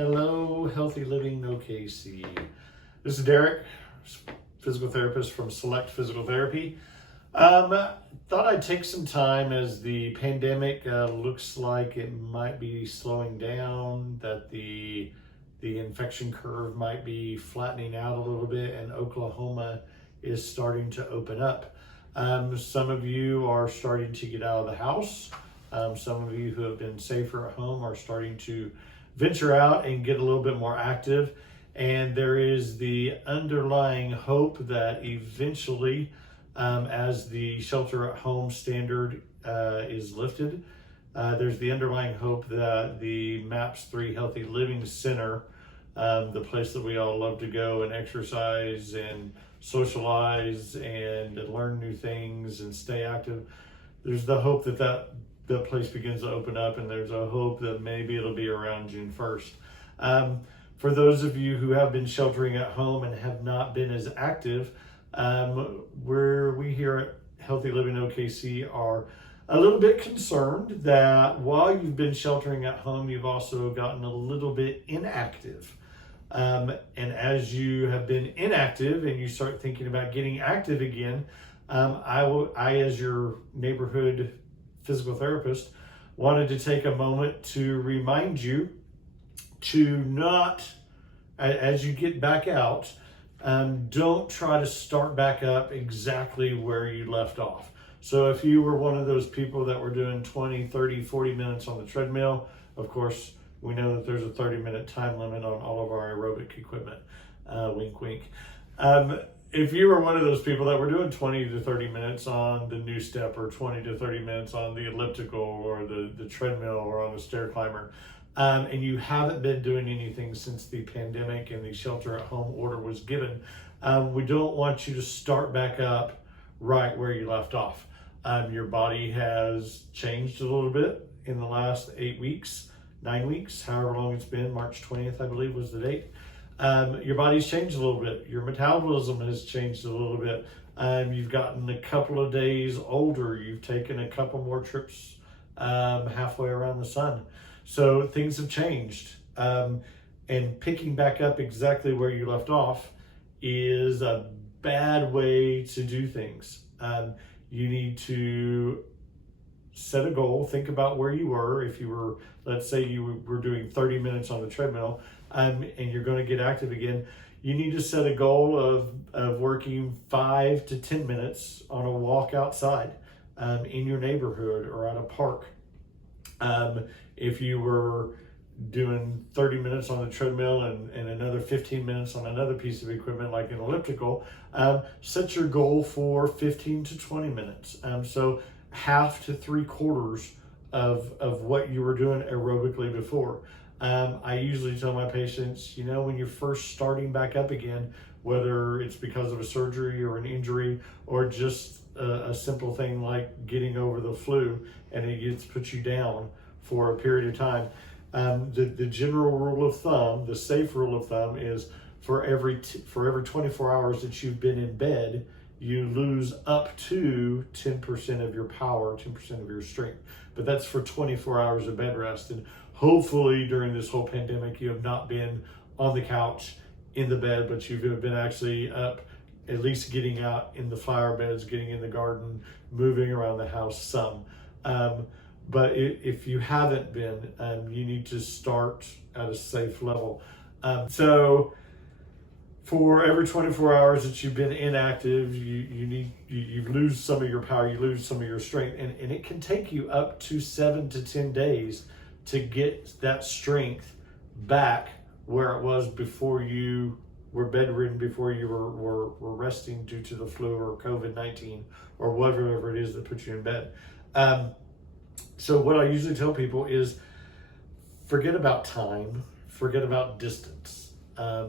Hello, Healthy Living OKC. This is Derrick, physical therapist from Select Physical Therapy. Thought I'd take some time as the pandemic looks like it might be slowing down, that the infection curve might be flattening out a little bit, and Oklahoma is starting to open up. Some of you are starting to get out of the house. Some of you who have been safer at home are starting to venture out and get a little bit more active. And there is the underlying hope that eventually, as the shelter at home standard is lifted, there's the underlying hope that the MAPS 3 Healthy Living Center, the place that we all love to go and exercise and socialize and learn new things and stay active, there's the hope that that place begins to open up, and there's a hope that maybe it'll be around June 1st. For those of you who have been sheltering at home and have not been as active, we here at Healthy Living OKC are a little bit concerned that while you've been sheltering at home, you've also gotten a little bit inactive. And as you have been inactive and you start thinking about getting active again, I as your neighborhood physical therapist, wanted to take a moment to remind you to not, as you get back out, don't try to start back up exactly where you left off. So if you were one of those people that were doing 20, 30, 40 minutes on the treadmill, of course, we know that there's a 30-minute time limit on all of our aerobic equipment. Wink, wink. If you were one of those people that were doing 20 to 30 minutes on the new step, or 20 to 30 minutes on the elliptical or the treadmill or on the stair climber, and you haven't been doing anything since the pandemic and the shelter at home order was given, we don't want you to start back up right where you left off. Your body has changed a little bit in the last 8 weeks, 9 weeks, however long it's been. March 20th, I believe, was the date. Your body's changed a little bit. Your metabolism has changed a little bit. You've gotten a couple of days older. You've taken a couple more trips halfway around the sun. So things have changed. And picking back up exactly where you left off is a bad way to do things. You need to set a goal. Think about where you were. If you were, let's say you were doing 30 minutes on the treadmill, and you're going to get active again, you need to set a goal of working 5 to 10 minutes on a walk outside in your neighborhood or at a park. If you were doing 30 minutes on the treadmill and another 15 minutes on another piece of equipment like an elliptical, set your goal for 15 to 20 minutes. So half to 3/4 of what you were doing aerobically before. I usually tell my patients, when you're first starting back up again, whether it's because of a surgery or an injury or just a simple thing like getting over the flu and it puts you down for a period of time, the general rule of thumb, the safe rule of thumb, is for every 24 hours that you've been in bed, you lose up to 10% of your power, 10% of your strength. But that's for 24 hours of bed rest. And hopefully during this whole pandemic, you have not been on the couch in the bed, but you've been actually up, at least getting out in the flower beds, getting in the garden, moving around the house some. But if you haven't been, you need to start at a safe level. So for every 24 hours that you've been inactive, you lose some of your power, you lose some of your strength, and it can take you up to 7 to 10 days to get that strength back where it was before you were bedridden, before you were resting due to the flu or COVID-19 or whatever it is that puts you in bed. So what I usually tell people is forget about time, forget about distance.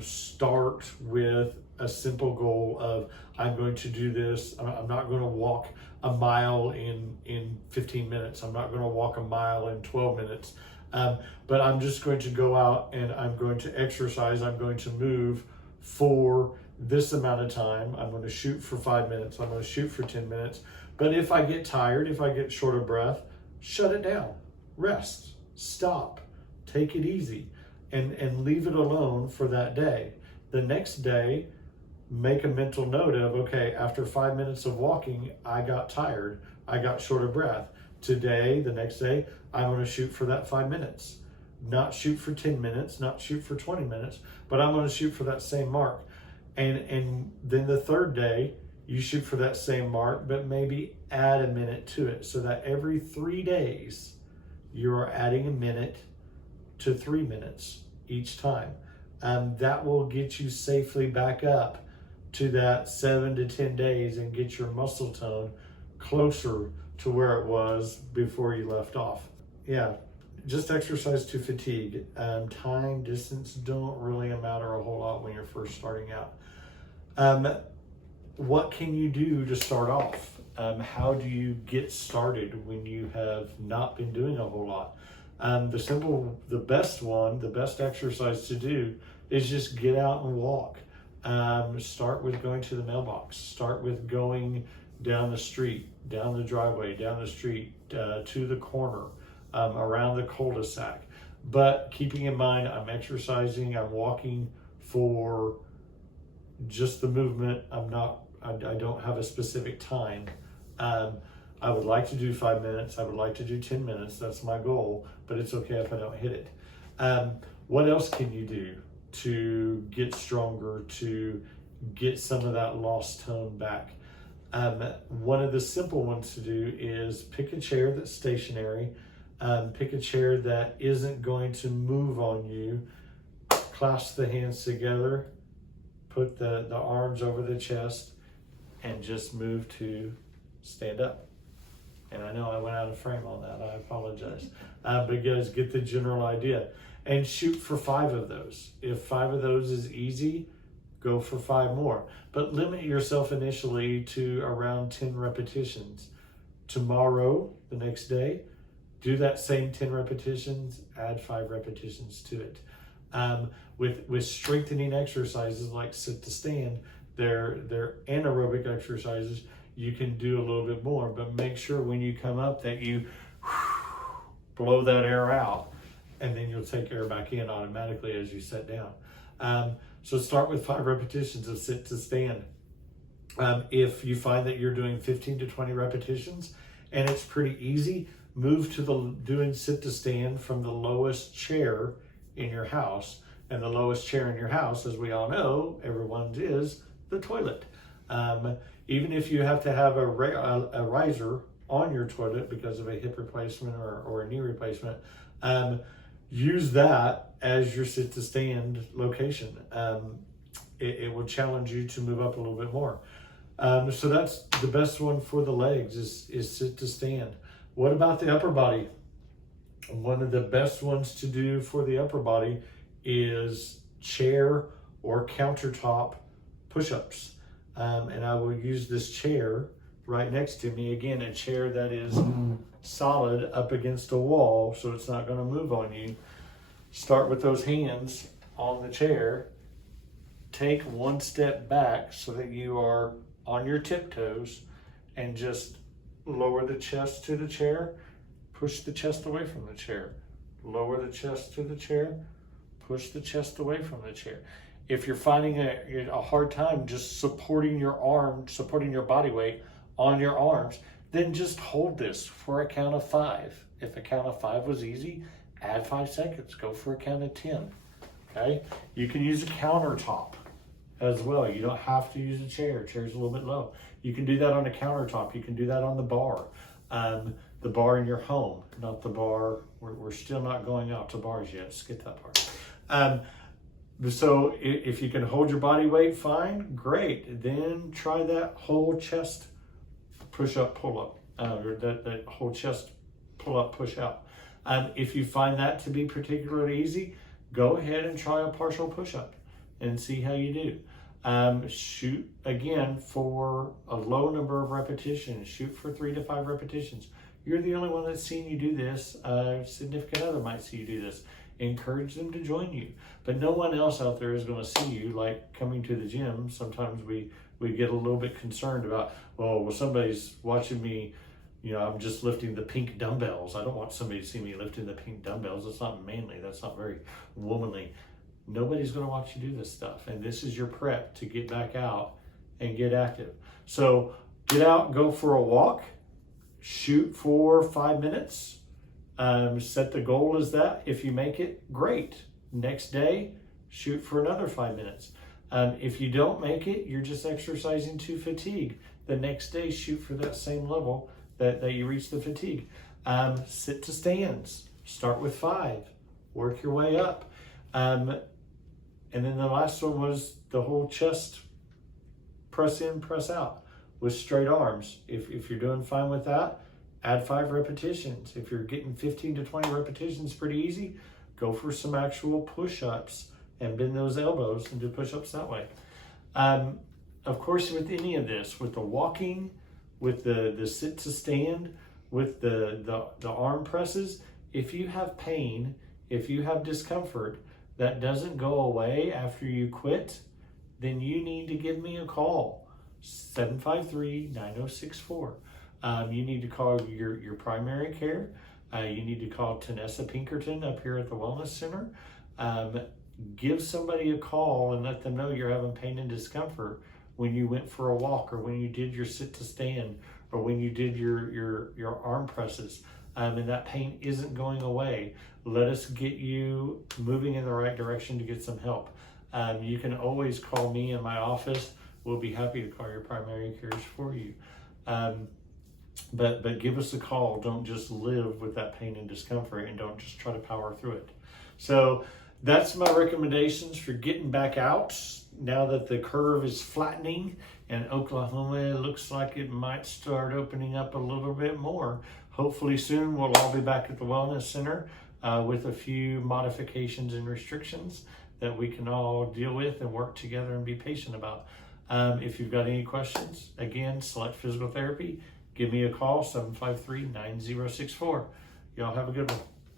Start with a simple goal of, I'm going to do this. I'm not going to walk a mile in 15 minutes. I'm not going to walk a mile in 12 minutes. But I'm just going to go out and I'm going to exercise. I'm going to move for this amount of time. I'm going to shoot for 5 minutes. I'm going to shoot for 10 minutes. But if I get tired, if I get short of breath, shut it down. Rest. Stop. Take it easy. and leave it alone for that day. The next day, make a mental note of, okay, after 5 minutes of walking, I got tired, I got short of breath. Today, the next day, I'm going to shoot for that 5 minutes. Not shoot for 10 minutes, not shoot for 20 minutes, but I'm going to shoot for that same mark. And then the third day, you shoot for that same mark, but maybe add a minute to it, so that every 3 days, you are adding a minute to 3 minutes each time. That will get you safely back up to that 7 to 10 days and get your muscle tone closer to where it was before you left off. Yeah, just exercise to fatigue. Time, distance don't really matter a whole lot when you're first starting out. What can you do to start off? How do you get started when you have not been doing a whole lot? The best exercise to do is just get out and walk. Start with going to the mailbox. Start with going down the street, down the driveway, down the street, to the corner, around the cul-de-sac. But keeping in mind, I'm exercising, I'm walking for just the movement. I don't have a specific time. I would like to do 5 minutes. I would like to do 10 minutes. That's my goal, but it's okay if I don't hit it. What else can you do to get stronger, to get some of that lost tone back? One of the simple ones to do is pick a chair that's stationary. Pick a chair that isn't going to move on you. Clasp the hands together, put the arms over the chest, and just move to stand up. And I know I went out of frame on that. I apologize. But you guys get the general idea. And shoot for 5 of those. If 5 of those is easy, go for 5 more. But limit yourself initially to around 10 repetitions. Tomorrow, the next day, do that same 10 repetitions, add 5 repetitions to it. With strengthening exercises like sit to stand, they're anaerobic exercises. You can do a little bit more, but make sure when you come up that you blow that air out, and then you'll take air back in automatically as you sit down. So start with 5 repetitions of sit to stand. If you find that you're doing 15 to 20 repetitions and it's pretty easy, move to doing sit to stand from the lowest chair in your house. And the lowest chair in your house, as we all know, everyone's is the toilet. Even if you have to have a riser on your toilet because of a hip replacement or a knee replacement, use that as your sit to stand location. It will challenge you to move up a little bit more. So that's the best one for the legs is sit to stand. What about the upper body? One of the best ones to do for the upper body is chair or countertop push-ups. And I will use this chair right next to me. Again, a chair that is solid up against a wall, so it's not going to move on you. Start with those hands on the chair. Take 1 step back so that you are on your tiptoes, and just lower the chest to the chair. Push the chest away from the chair. Lower the chest to the chair. Push the chest away from the chair. If you're finding a hard time just supporting your body weight on your arms, then just hold this for a count of 5. If a count of 5 was easy, add 5 seconds. Go for a count of 10. Okay? You can use a countertop as well. You don't have to use a chair. Chair's a little bit low. You can do that on a countertop. You can do that on the bar. The bar in your home, not the bar. We're still not going out to bars yet. Skip that part. So if you can hold your body weight, fine, great. Then try that whole chest push-up, pull-up, or that whole chest pull-up, push-out. If you find that to be particularly easy, go ahead and try a partial push-up and see how you do. Shoot again for a low number of repetitions. Shoot for 3 to 5 repetitions. You're the only one that's seen you do this. A significant other might see you do this. Encourage them to join you. But no one else out there is going to see you. Like coming to the gym, sometimes we get a little bit concerned about, well, somebody's watching me I'm just lifting the pink dumbbells. I don't want somebody to see me lifting the pink dumbbells. It's not manly. That's not very womanly. Nobody's going to watch you do this stuff. And this is your prep to get back out and get active. So get out, go for a walk, shoot for 5 minutes. Set the goal as that. If you make it, great. Next day, shoot for another 5 minutes. If you don't make it, you're just exercising to fatigue. The next day, shoot for that same level that you reach the fatigue. Sit to stands. Start with 5. Work your way up. And then the last one was the whole chest press in, press out with straight arms. If you're doing fine with that, add 5 repetitions. If you're getting 15 to 20 repetitions pretty easy, go for some actual push-ups and bend those elbows and do push-ups that way. Of course, with any of this, with the walking, with the sit to stand, with the arm presses, if you have pain, if you have discomfort that doesn't go away after you quit, then you need to give me a call, 753-9064. You need to call your primary care. You need to call Tanessa Pinkerton up here at the Wellness Center. Give somebody a call and let them know you're having pain and discomfort when you went for a walk, or when you did your sit to stand, or when you did your arm presses, and that pain isn't going away. Let us get you moving in the right direction to get some help. You can always call me in my office. We'll be happy to call your primary cares for you. But give us a call. Don't just live with that pain and discomfort, and don't just try to power through it. So that's my recommendations for getting back out now that the curve is flattening and Oklahoma looks like it might start opening up a little bit more. Hopefully soon we'll all be back at the Wellness Center with a few modifications and restrictions that we can all deal with and work together and be patient about. If you've got any questions, again, Select Physical Therapy, give me a call, 753-9064. Y'all have a good one.